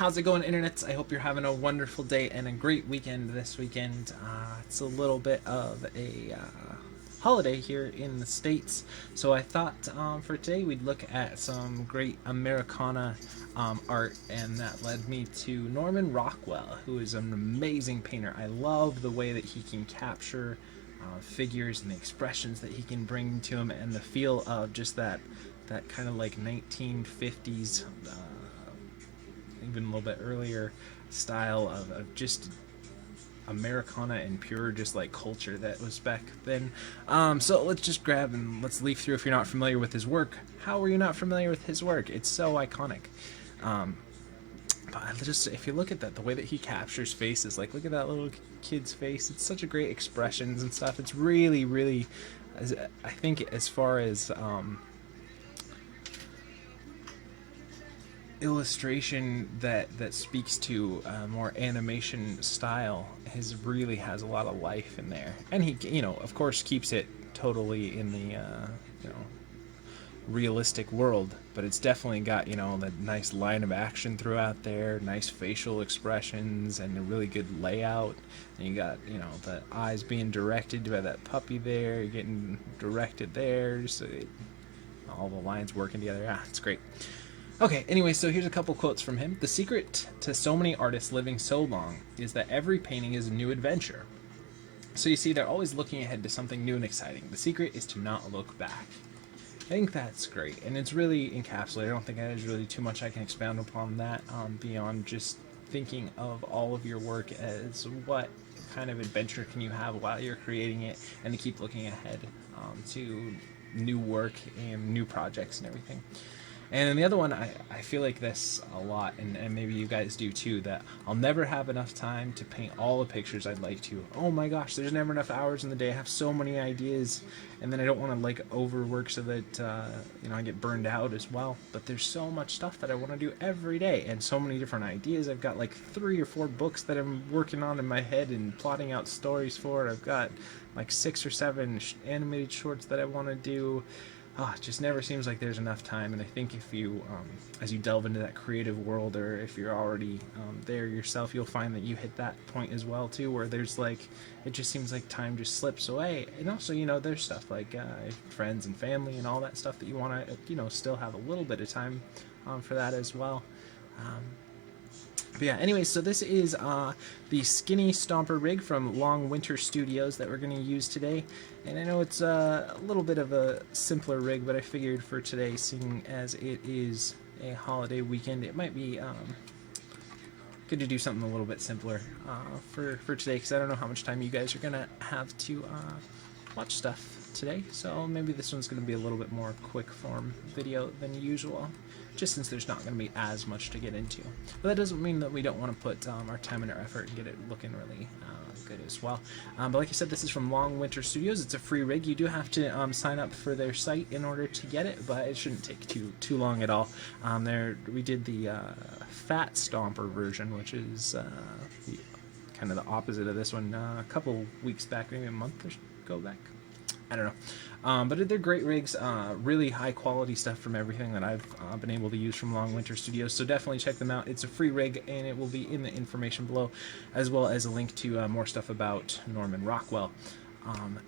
How's it going, internets? I hope you're having a wonderful day and a great weekend this weekend. It's a little bit of a holiday here in the States, so I thought for today we'd look at some great Americana art, and that led me to Norman Rockwell, who is an amazing painter. I love the way that he can capture figures and the expressions that he can bring to them, and the feel of just that kind of like 1950s. Even a little bit earlier style of just Americana and pure just like culture that was back then. So let's just grab and let's leaf through. If you're not familiar with his work, how are you not familiar with his work? It's so iconic. But just if you look at that, the way that he captures faces, like look at that little kid's face. It's such a great expressions and stuff. It's really, really, I think as far as illustration that speaks to more animation style, his really has a lot of life in there, and he, of course, keeps it totally in the realistic world, but it's definitely got that nice line of action throughout there, nice facial expressions, and a really good layout. And you got the eyes being directed by that puppy there, you're getting directed there, so all the lines working together. It's great. Okay, anyway, so here's a couple quotes from him. The secret to so many artists living so long is that every painting is a new adventure. So you see, they're always looking ahead to something new and exciting. The secret is to not look back. I think that's great, and it's really encapsulated. I don't think there's really too much I can expound upon that beyond just thinking of all of your work as what kind of adventure can you have while you're creating it, and to keep looking ahead to new work and new projects and everything. And then the other one, I feel like this a lot, and maybe you guys do too, that I'll never have enough time to paint all the pictures I'd like to. Oh my gosh, there's never enough hours in the day. I have so many ideas, and then I don't want to like overwork so that I get burned out as well. But there's so much stuff that I want to do every day, and so many different ideas. I've got like 3 or 4 books that I'm working on in my head and plotting out stories for. I've got like 6 or 7 animated shorts that I want to do. It just never seems like there's enough time, and I think if you, as you delve into that creative world, or if you're already there yourself, you'll find that you hit that point as well too, where there's like, it just seems like time just slips away. And also, there's stuff like friends and family and all that stuff that you want to, still have a little bit of time for that as well. But yeah, anyway, so this is the skinny Stomper rig from Long Winter Studios that we're going to use today. And I know it's a little bit of a simpler rig, but I figured for today, seeing as it is a holiday weekend, it might be good to do something a little bit simpler for today, because I don't know how much time you guys are going to have to watch stuff today. So maybe this one's going to be a little bit more quick form video than usual, just since there's not going to be as much to get into. But that doesn't mean that we don't want to put our time and our effort and get it looking really good as well. But like I said, this is from Long Winter Studios. It's a free rig. You do have to sign up for their site in order to get it, but it shouldn't take too long at all. We did the fat Stomper version, which is kind of the opposite of this one, a couple weeks back, maybe a month or go back. I don't know. But they're great rigs, really high quality stuff from everything that I've been able to use from Long Winter Studios, so definitely check them out. It's a free rig, and it will be in the information below, as well as a link to more stuff about Norman Rockwell.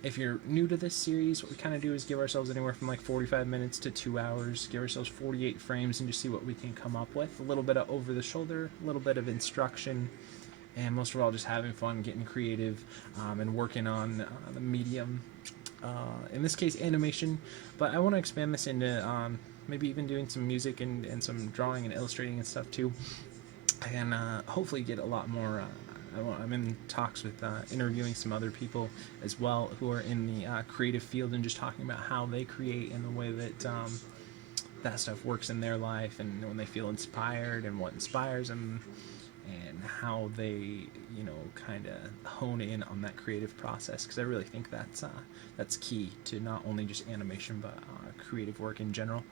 If you're new to this series, what we kind of do is give ourselves anywhere from like 45 minutes to 2 hours, give ourselves 48 frames, and just see what we can come up with. A little bit of over the shoulder, a little bit of instruction, and most of all just having fun, getting creative, and working on the medium. In this case, animation, but I want to expand this into maybe even doing some music and some drawing and illustrating and stuff too, and hopefully get a lot more. I'm in talks with interviewing some other people as well who are in the creative field, and just talking about how they create and the way that that stuff works in their life, and when they feel inspired and what inspires them, and how they kind of hone in on that creative process, because I really think that's key to not only just animation but creative work in general.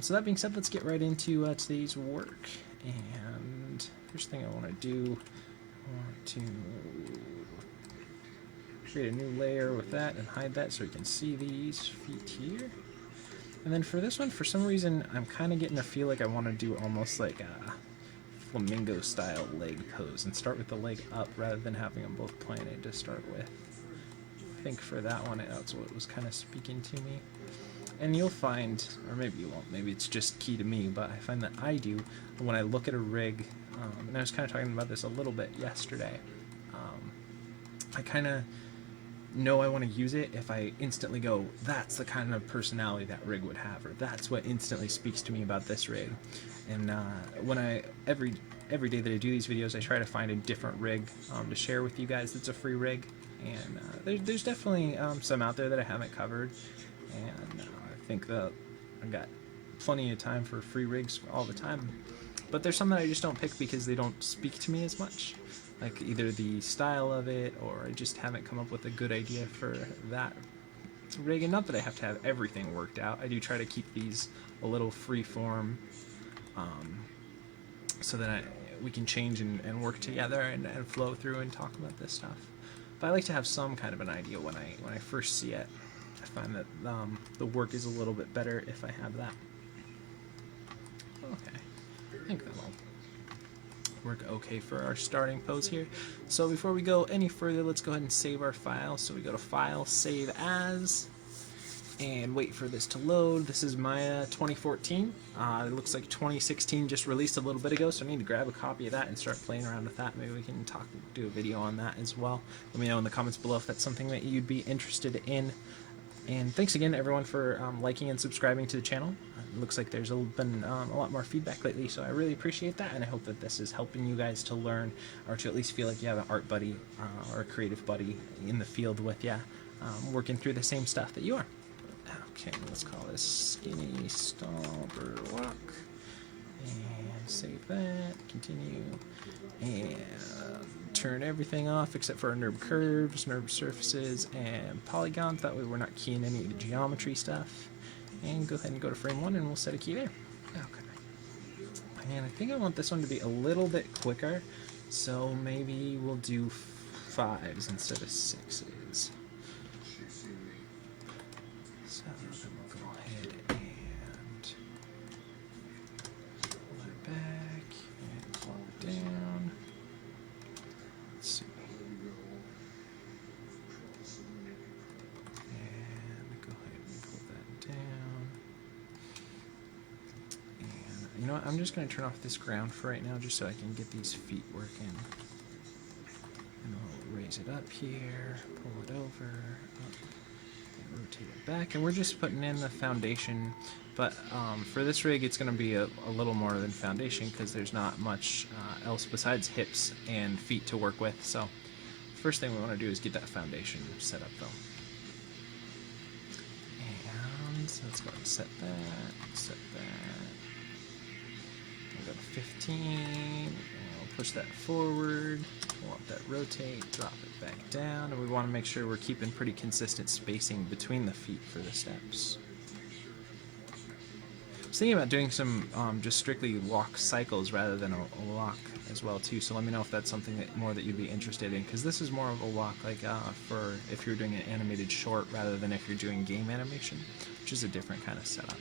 So that being said, let's get right into today's work. And first thing I want to do, I want to create a new layer with that and hide that so we can see these feet here. And then for this one, for some reason, I'm kind of getting a feel like I want to do almost like a flamingo style leg pose and start with the leg up rather than having them both planted to start with. I think for that one, that's what was kind of speaking to me. And you'll find, or maybe you won't, maybe it's just key to me, but I find that I do when I look at a rig, and I was kind of talking about this a little bit yesterday, I kind of know I want to use it if I instantly go, that's the kind of personality that rig would have, or that's what instantly speaks to me about this rig. And when every day that I do these videos, I try to find a different rig to share with you guys that's a free rig. And there's definitely some out there that I haven't covered, and I think that I've got plenty of time for free rigs all the time. But there's some that I just don't pick because they don't speak to me as much. Like either the style of it, or I just haven't come up with a good idea for that rig. And not that I have to have everything worked out. I do try to keep these a little free form, so that we can change and work together and flow through and talk about this stuff. But I like to have some kind of an idea when I first see it. I find that the work is a little bit better if I have that. Okay, I think that'll work okay for our starting pose here. So before we go any further, let's go ahead and save our file. So we go to File, Save As, and wait for this to load. This is Maya 2014. It looks like 2016 just released a little bit ago, so I need to grab a copy of that and start playing around with that. Maybe we can do a video on that as well. Let me know in the comments below if that's something that you'd be interested in. And thanks again, everyone, for liking and subscribing to the channel. It looks like there's been a lot more feedback lately, so I really appreciate that, and I hope that this is helping you guys to learn, or to at least feel like you have an art buddy or a creative buddy in the field with you, working through the same stuff that you are. Okay, let's call this Skinny Stomper Walk, and save that, continue, and turn everything off except for our NURB curves, NURB surfaces, and polygons. That way we're not keying any of the geometry stuff. And go ahead and go to frame 1 and we'll set a key there. Okay. And I think I want this one to be a little bit quicker, so maybe we'll do 5s instead of 6s. So then we'll go ahead and pull that back and pull it down. Let's see. And go ahead and pull that down. And you know what? I'm just going to turn off this ground for right now just so I can get these feet working. And we'll raise it up here, pull it over, up, and rotate it back. And we're just putting in the foundation. But for this rig, it's going to be a little more than foundation because there's not much else besides hips and feet to work with. So first thing we want to do is get that foundation set up, though. And so let's go ahead and set that, set that. We'll go to 15, and we'll push that forward. We'll let that rotate, drop it back down, and we want to make sure we're keeping pretty consistent spacing between the feet for the steps. I was thinking about doing some just strictly walk cycles rather than a walk as well too. So let me know if that's something that you'd be interested in, because this is more of a walk like for if you're doing an animated short rather than if you're doing game animation, which is a different kind of setup.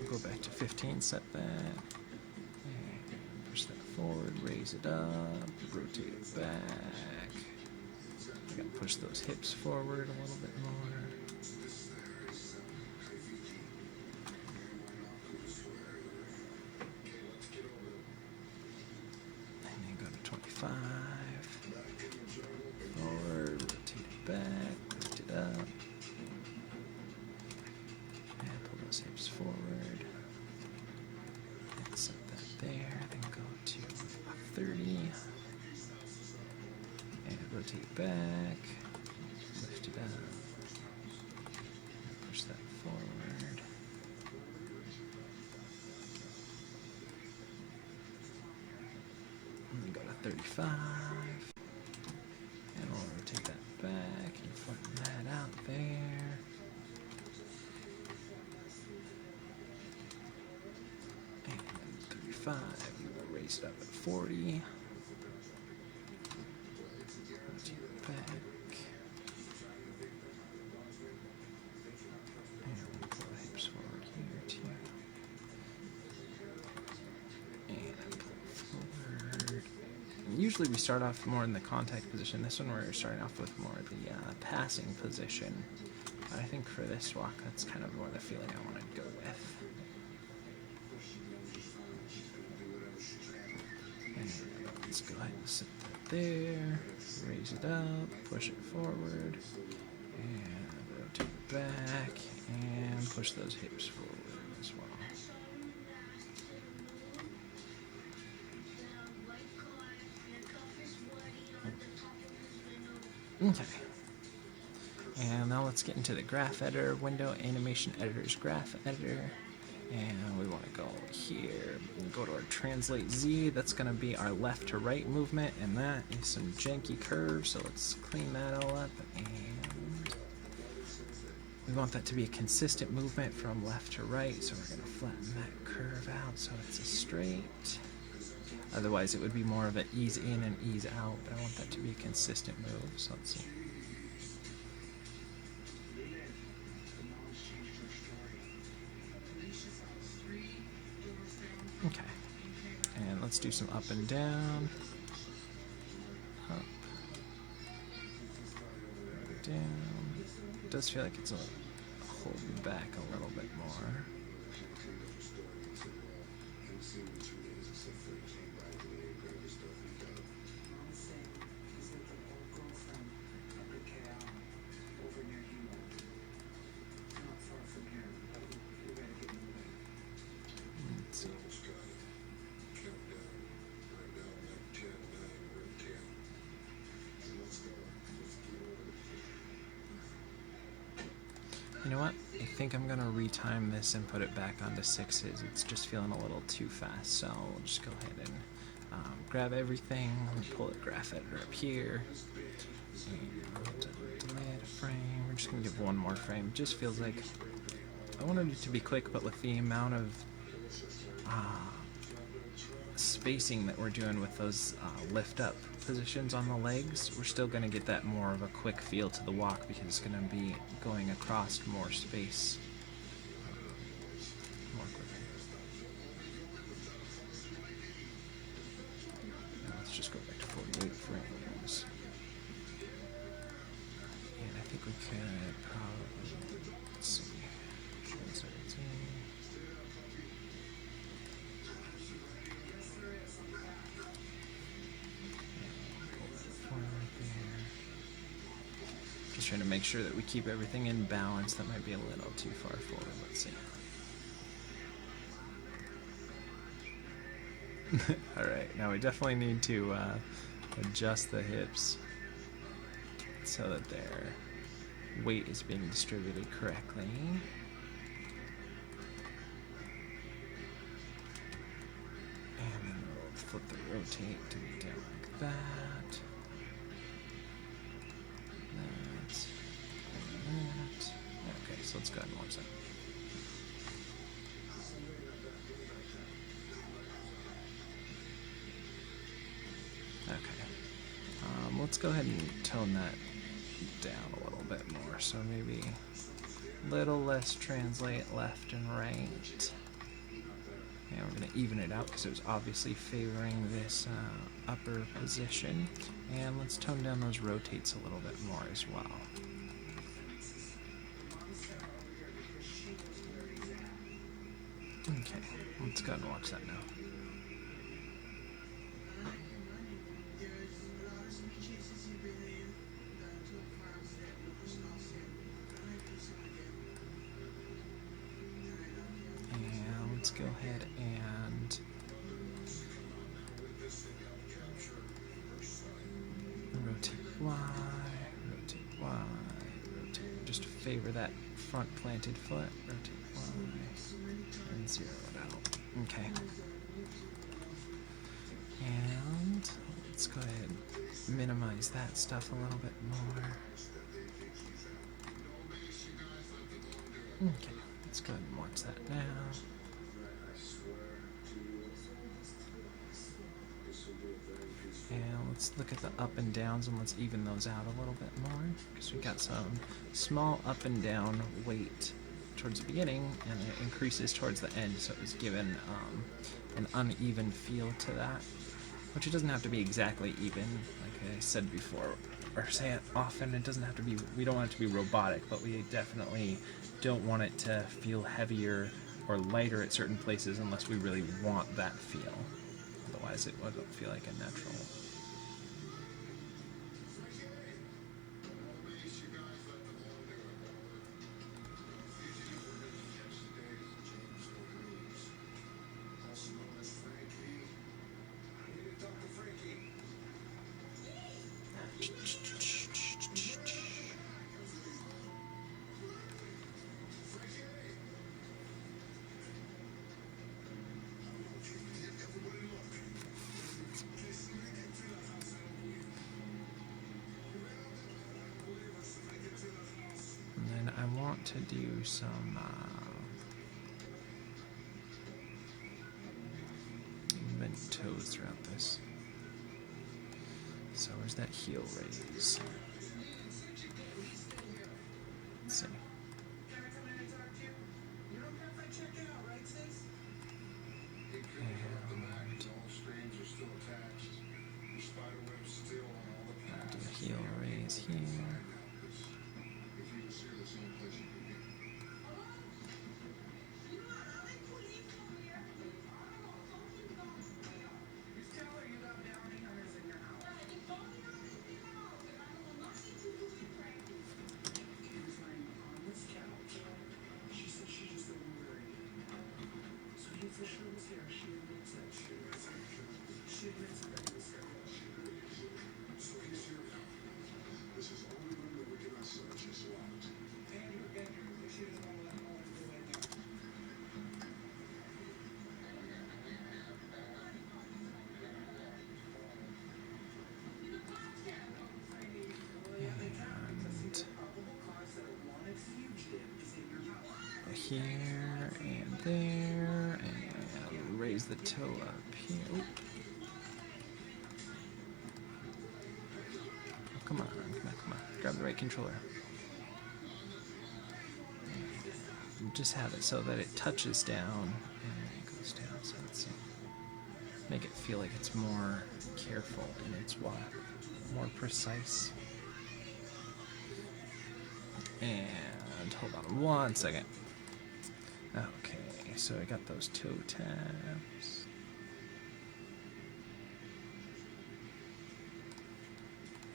We'll go back to 15, set that. Push that forward, raise it up, rotate it back. I gotta push those hips forward a little bit more. And then go to 25. Forward, rotate it back, lift it up. And pull those hips forward. And set that there. Then go to 30. And rotate it back. Lift it up. And push that forward. And then go to 35. And we'll rotate that back and flatten that out there. And 35, we will raise it up at 40. Usually we start off more in the contact position. This one we're starting off with more the passing position. But I think for this walk, that's kind of more the feeling I want to go with. And let's go ahead and sit that there, raise it up, push it forward, and rotate it back, and push those hips forward as well. Okay. And now let's get into the graph editor window, animation editor's graph editor. And we want to go here and go to our translate Z. That's going to be our left to right movement, and that is some janky curves. So let's clean that all up. And we want that to be a consistent movement from left to right. So we're going to flatten that curve out so it's a straight. Otherwise, it would be more of an ease in and ease out, but I want that to be a consistent move. So let's see. Okay, and let's do some up and down. Up, down. It does feel like it's holding back a little bit more. You know what? I think I'm going to retime this and put it back onto 6s. It's just feeling a little too fast, so we'll just go ahead and grab everything, pull the graph editor up here, and delete a frame. We're just going to give one more frame. It just feels like I wanted it to be quick, but with the amount of spacing that we're doing with those lift up positions on the legs, we're still going to get that more of a quick feel to the walk because it's going to be going across more space more quickly. Now let's just go back to 48 frames. And I think we could probably, let's see, just trying to make sure that we keep everything in balance. That might be a little too far forward. Let's see. Alright, now we definitely need to adjust the hips so that their weight is being distributed correctly. And then we'll flip the rotate to be down like that. Okay, so let's go ahead and watch that. Okay, let's go ahead and tone that down a little bit more. So maybe a little less translate left and right. And we're going to even it out because it was obviously favoring this upper position. And let's tone down those rotates a little bit more as well. Okay, let's go ahead and watch that now. And let's go ahead and rotate Y, rotate, just to favor that front planted foot, rotate Y. And zero it out. Okay. And let's go ahead and minimize that stuff a little bit more. Okay, let's go ahead and watch that now. And let's look at the up and downs and let's even those out a little bit more because we got some small up and down weight towards the beginning and it increases towards the end, so it's given an uneven feel to that. which it doesn't have to be exactly even, like I said before, or say it often. It doesn't have to be. We don't want it to be robotic, but we definitely don't want it to feel heavier or lighter at certain places unless we really want that feel. Otherwise, it won't feel like a natural. And then I want to do some bent toes throughout this. So where's that heel raise? Let's see. And do a heel raise here. Here and there, and raise the toe up here. Oh, come on, come on. Grab the right controller. And just have it so that it touches down and it goes down. So let's see. Make it feel like it's more careful in its walk, more precise. And hold on one second. Okay, so I got those toe taps.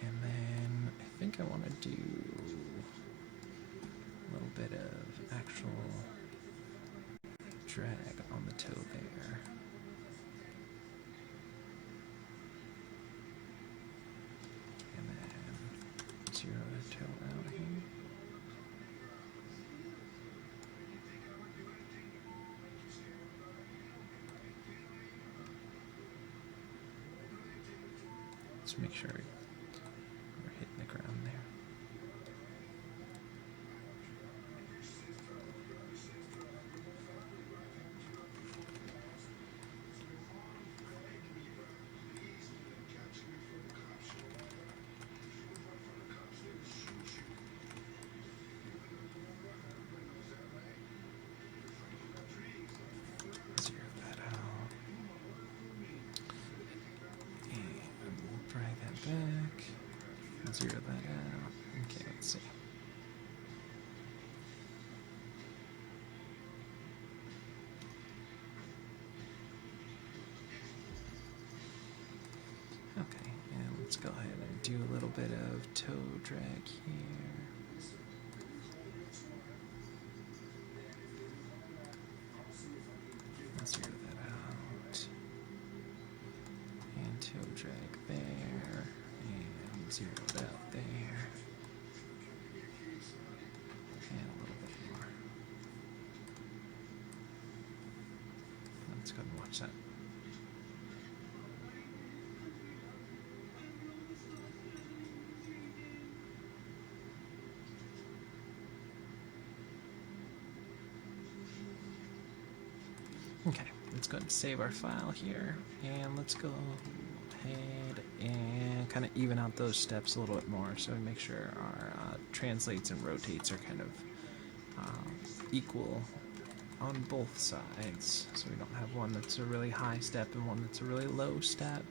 And then I think I want to do a little bit of actual drag on the toe there. And then zero the toe out here. Let's make sure we're hitting the ground there. Zero that out. And drag that back. Zero that out. Okay, let's see. Okay, and let's go ahead and do a little bit of toe drag here. Zero that out. And toe drag there. And zero it out there. And a little bit more. Let's go and watch that. Okay, let's go ahead and save our file here, and let's go ahead and kind of even out those steps a little bit more, so we make sure our translates and rotates are kind of equal on both sides, so we don't have one that's a really high step and one that's a really low step.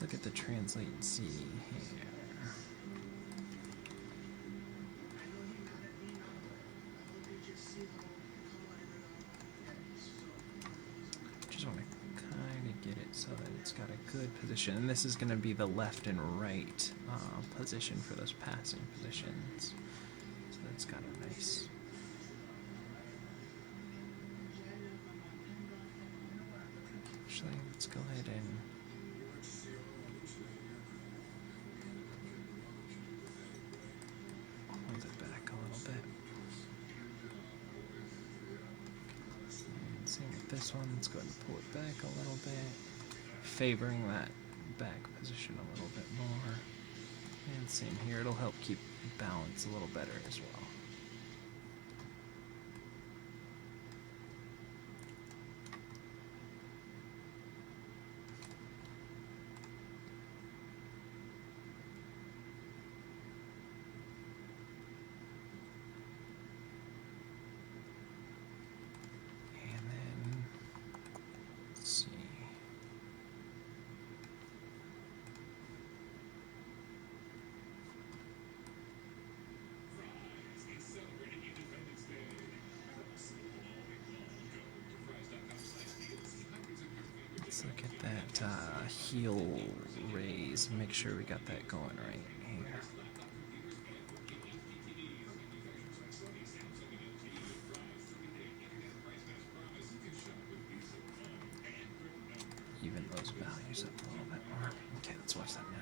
Let's look at the translate and see here. Just want to kind of get it so that it's got a good position. And this is going to be the left and right position for those passing positions. So that's got a nice... Actually, let's go ahead and hold it back a little bit. And same with this one, let's go ahead and pull it back a little bit, favoring that back position a little bit more. And same here, it'll help keep balance a little better as well. Let's look at that heel raise and make sure we got that going right here. Even those values up a little bit more. Okay, let's watch that now.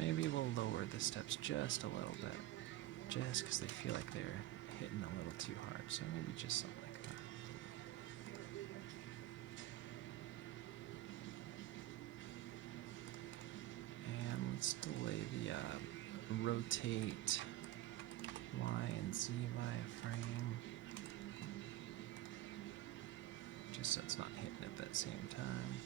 Maybe we'll lower the steps just a little bit, just because they feel like they're hitting a little too hard. So maybe just something like that. And let's delay the rotate Y and Z wireframe, just so it's not hitting at that same time.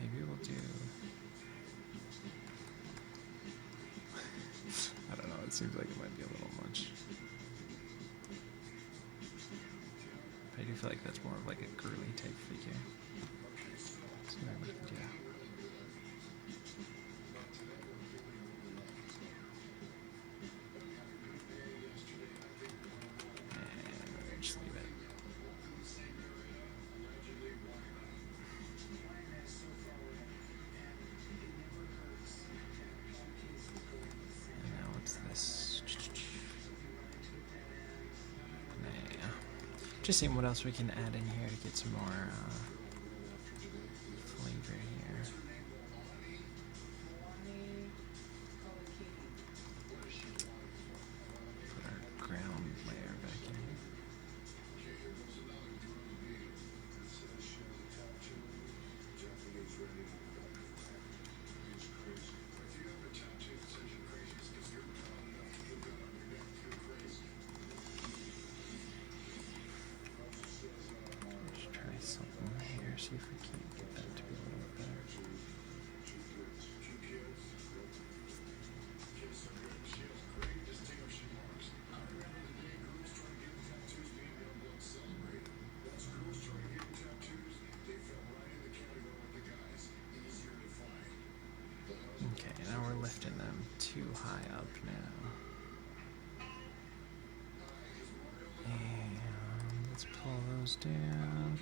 Maybe we'll do... I don't know, it seems like it might be a little much. But I do feel like that's more of like a girly type figure. So maybe we can do that. And we'll just leave it. Just seeing what else we can add in here to get some more flavor here. Put our ground layer back in here. See if we can get that to be a little better. Okay, now we're lifting them too high up now. And let's pull those down.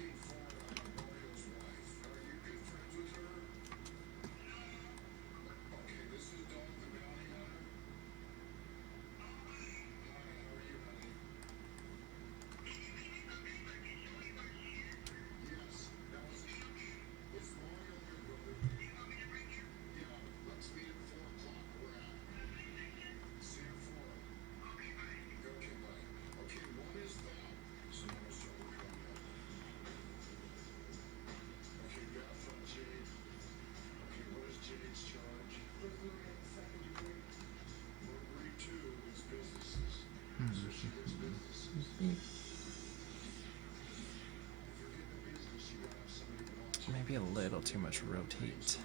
be a little too much rotate.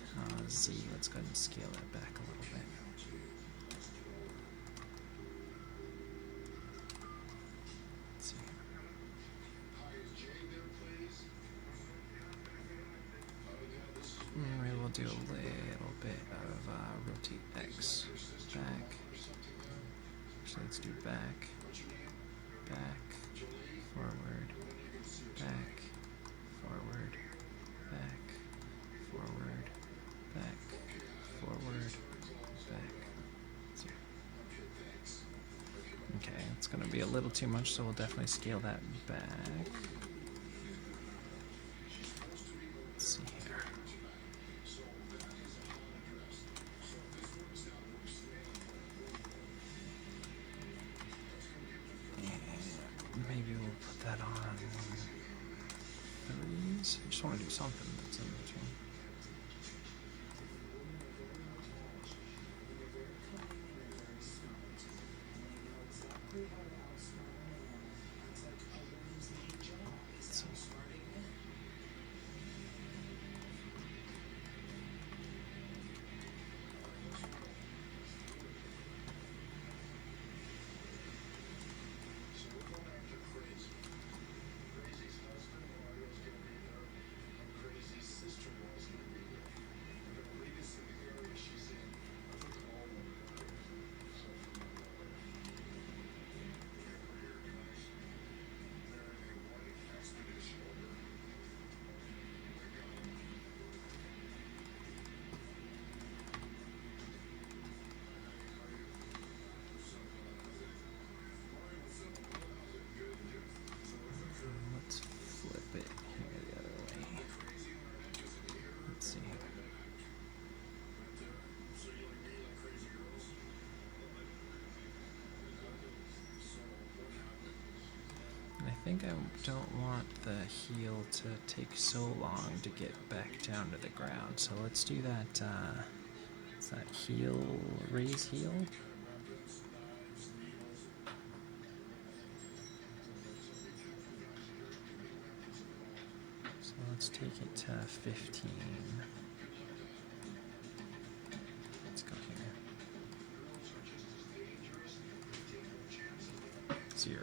Z, let's go ahead and scale that back a little bit. Let's see. Maybe we'll do a little bit of rotate X back. So let's do back, back, forward, back, forward, back, forward, back, forward, back. Okay, it's going to be a little too much, so we'll definitely scale that back. Let's see here. And maybe we'll put that on 3s. I just want to do something that's in between. I think I don't want the heel to take so long to get back down to the ground, so let's do that, is that heel, raise heel? So let's take it to 15. Let's go here. 0.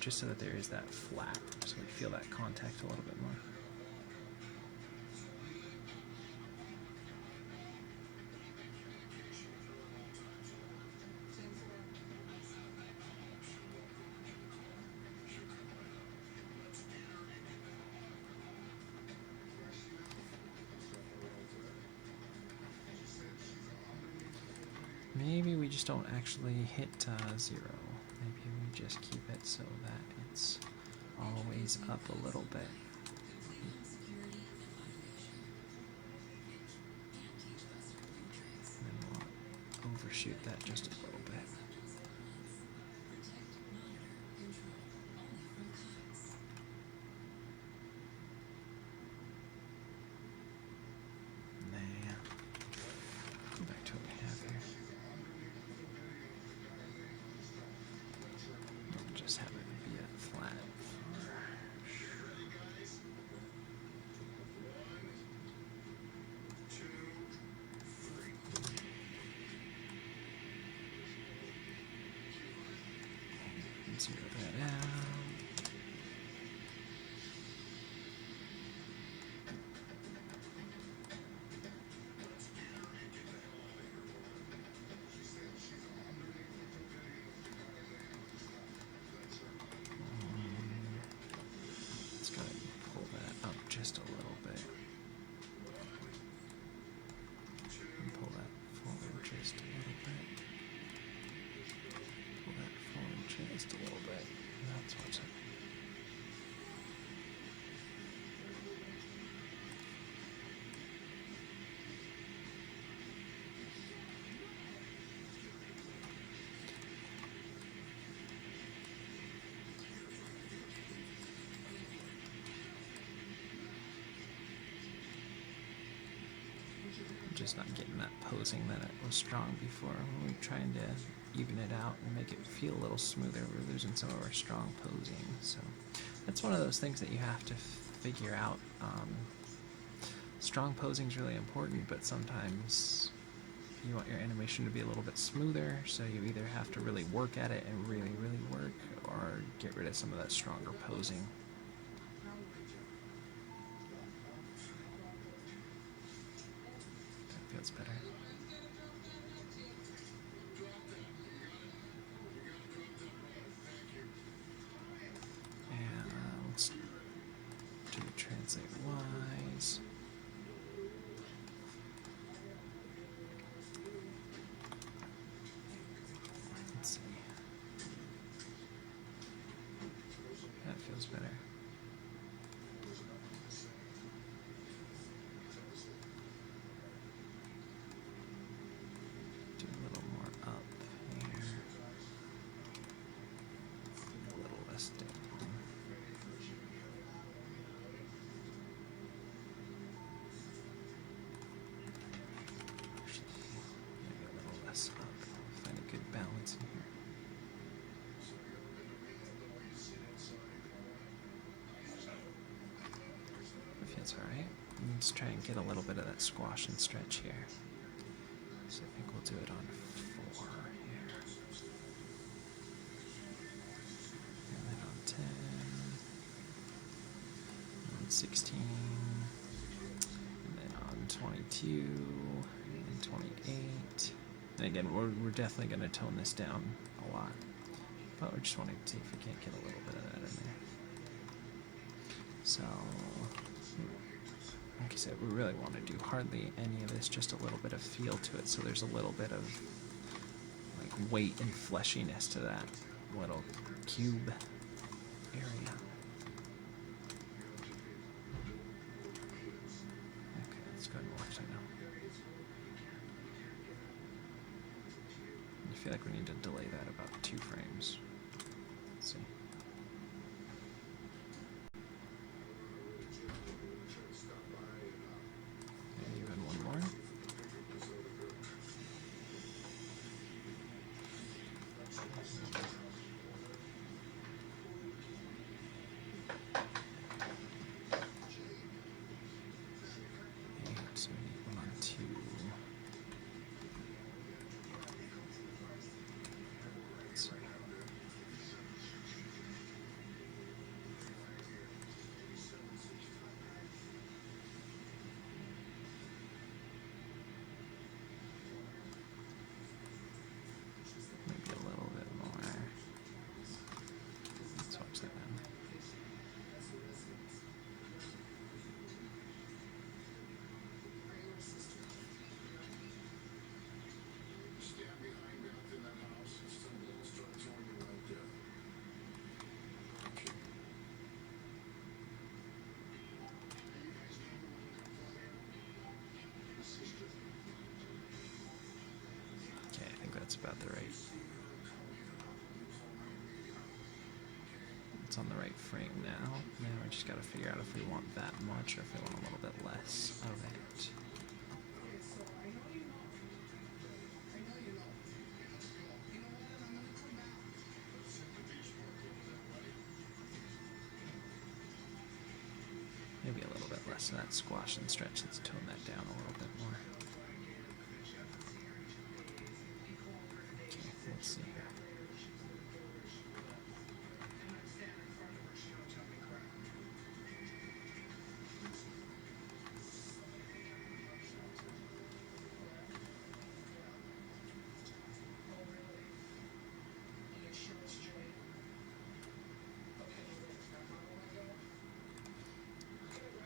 Just so that there is that flat, so we feel that contact a little bit more. Maybe we just don't actually hit 0. Maybe we just keep it so that it's always up a little bit. And then we'll overshoot that just a little bit. Nah. Go back to what we have here. Just have it be a flat. just not getting that posing that it was strong before. When we're trying to even it out and make it feel a little smoother, we're losing some of our strong posing. So that's one of those things that you have to figure out. Strong posing is really important, but sometimes you want your animation to be a little bit smoother, so you either have to really work at it and really, really work, or get rid of some of that stronger posing. That feels better. And let's do translate wise. Let's see. That feels better. Do a little more up here. A little less down. Maybe a little less up. Find a good balance in here. That feels alright. Let's try and get a little bit of that squash and stretch here. So I think we'll do it on 4 here. And then on 10. On 16. And then on 22. And 28. And again, we're definitely going to tone this down a lot. But we're just wanting to see if we can't get a little bit of that in there. So, like I said, we really want to do hardly any of this, just a little bit of feel to it, so there's a little bit of like weight and fleshiness to that little cube area. Okay, let's go ahead and watch that now. I feel like we need to delay that about 2 frames. Let's see. Maybe even one more. So we need one on 2. Let's see. Maybe a little bit more. Let's watch that now. Okay, I think that's about the right. It's on the right frame now. Now we just got to figure out if we want that much or if we want a little bit less of it. Maybe a little bit less of that squash and stretch. Let's tone that down a little bit more. Okay, let's see here.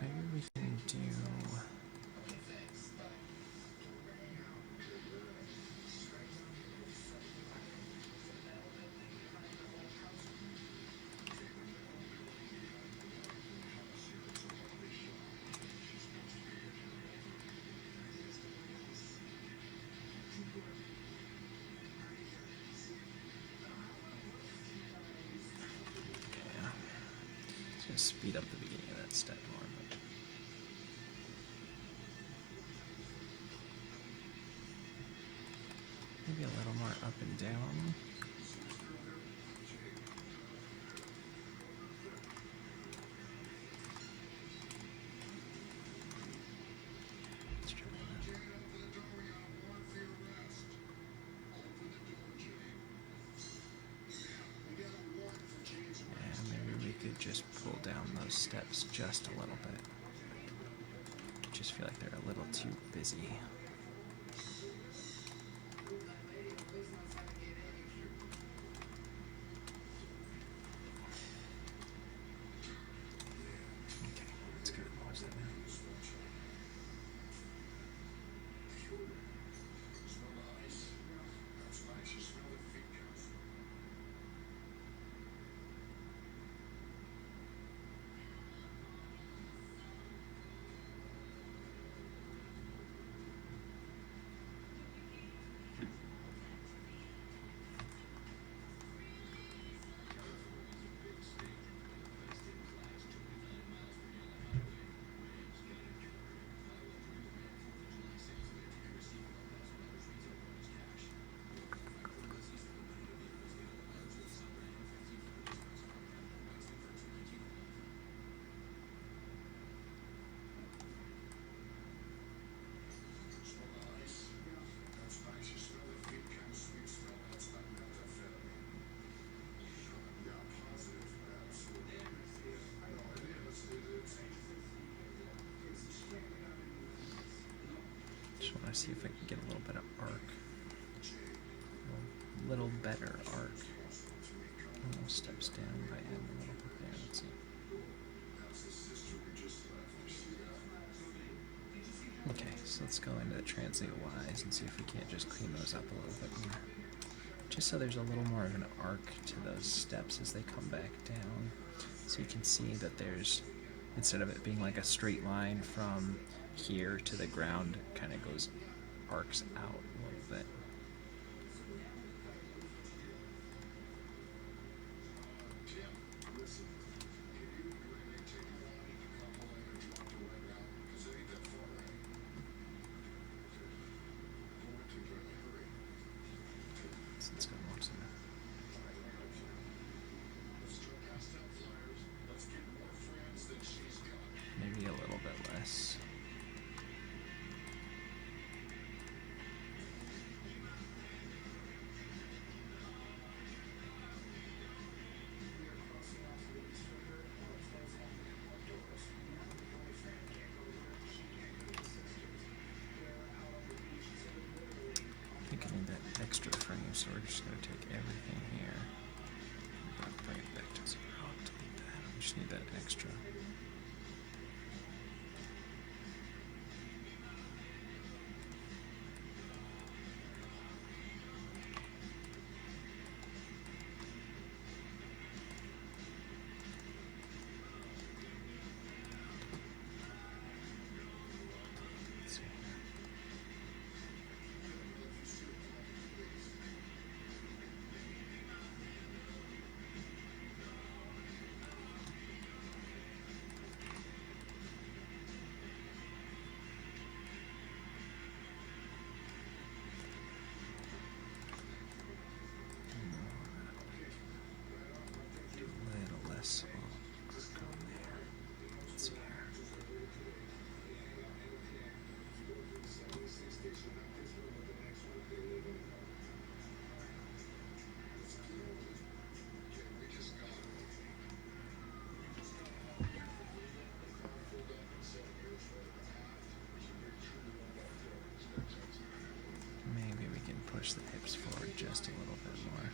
Maybe we can do. Yeah. Just gonna speed up the beginning of that step more. But up and down. Let's try that. And maybe we could just pull down those steps just a little bit. I just feel like they're a little too busy. Just want to see if I can get a little bit of arc. A little better arc. Steps down by adding a little bit there. Let's see. Okay, so let's go into the translate Y's and see if we can't just clean those up a little bit more. Just so there's a little more of an arc to those steps as they come back down. So you can see that there's, instead of it being like a straight line from here to the ground, kind of goes, arcs out a little bit. Let's go more some. Maybe a little bit less. I think I need that extra frame, so we're just going to take everything here. Bring it back to 0. Delete that. We just need that extra. Push the hips forward just a little bit more.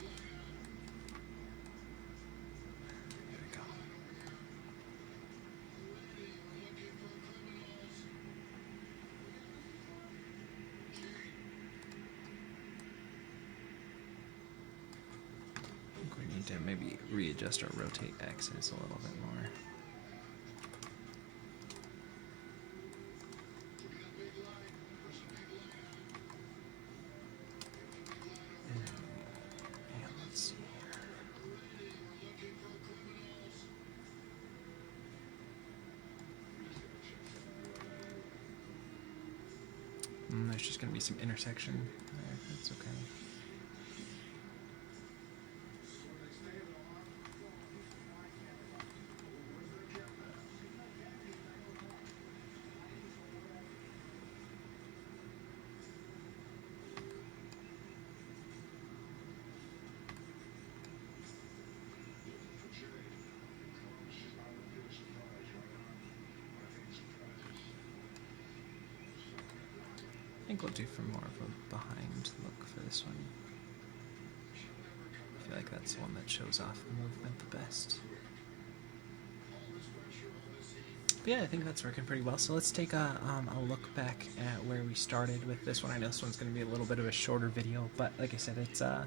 There we go. I think we need to maybe readjust our rotate axis a little bit more. There's just going to be some intersection there. That's okay. think we'll do for more of a behind look for this one. I feel like that's the one that shows off the movement the best. But yeah, I think that's working pretty well. So let's take a look back at where we started with this one. I know this one's going to be a little bit of a shorter video, but like I said, it's a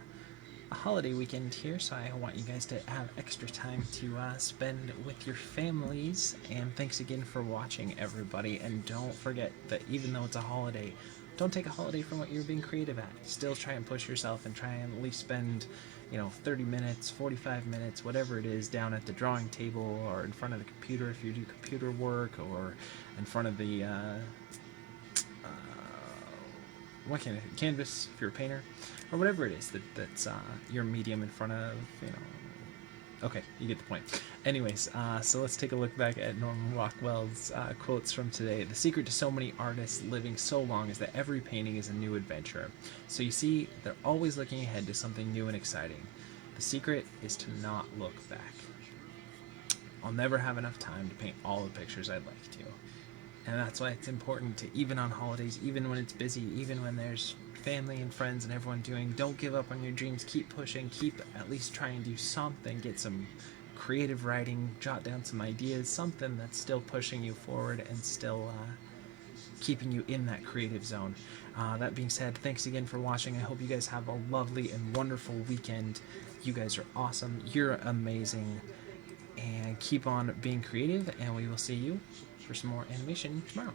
holiday weekend here, so I want you guys to have extra time to spend with your families. And thanks again for watching, everybody. And don't forget that even though it's a holiday, don't take a holiday from what you're being creative at. Still try and push yourself and try and at least spend, 30 minutes, 45 minutes, whatever it is, down at the drawing table or in front of the computer if you do computer work, or in front of the canvas if you're a painter, or whatever it is that's your medium in front of, Okay, you get the point. Anyways, so let's take a look back at Norman Rockwell's quotes from today. The secret to so many artists living so long is that every painting is a new adventure. So you see, they're always looking ahead to something new and exciting. The secret is to not look back. I'll never have enough time to paint all the pictures I'd like to. And that's why it's important to, even on holidays, even when it's busy, even when there's family and friends and everyone doing, don't give up on your dreams. Keep pushing, keep at least try and do something, get some creative writing, jot down some ideas, something that's still pushing you forward and still keeping you in that creative zone. That being said, thanks again for watching. I hope you guys have a lovely and wonderful weekend. You guys are awesome, you're amazing, and keep on being creative, and we will see you for some more animation tomorrow.